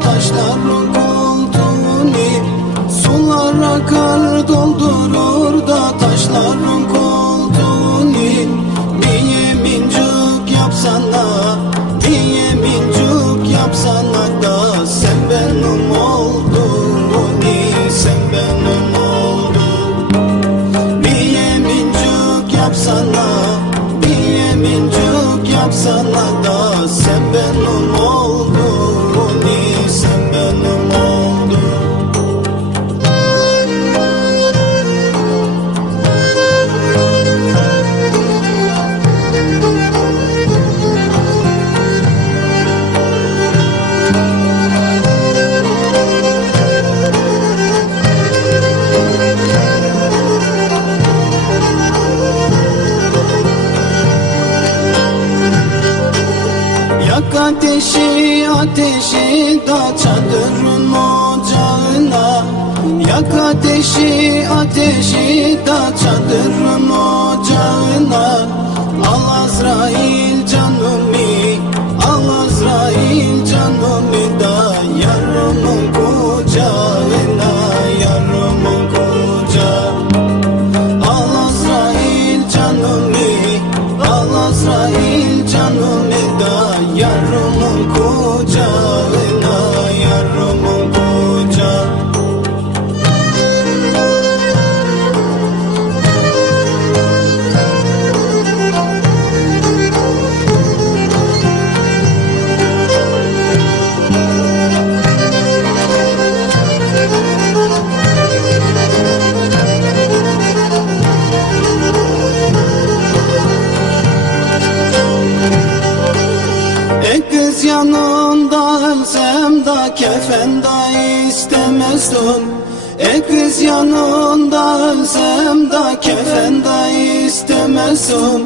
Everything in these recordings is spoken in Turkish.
taşların koltuğunu Sular akar doldurur da taşların koltuğunu Niye mincuk yapsana, niye mincuk yapsana da Sen benim olduğunu, sen benim oldun. Niye mincuk yapsana, niye mincuk yapsana da Sen benim Yak ateşi ateşi da çadırın ocağına Yak ateşi ateşi da çadırın ocağına Al Azrail canımı Al Azrail canımı da yarımın kucağına Yarımın kucağına Al Azrail canımı Al Azrail canımı da Yarımın Kız yanında ölsem da kefen da istemezdim. E kız yanında ölsem da kefen da istemezdim.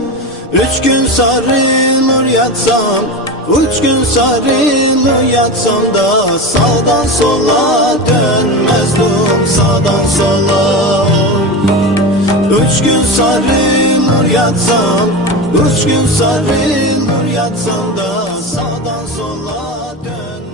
Üç gün sarılır yatsam Üç gün sarılır yatsam da Sağdan sola dönmezdim Sağdan sola. Üç gün sarılır yatsam Üç gün sarılır yatsın da sağdan sola dön.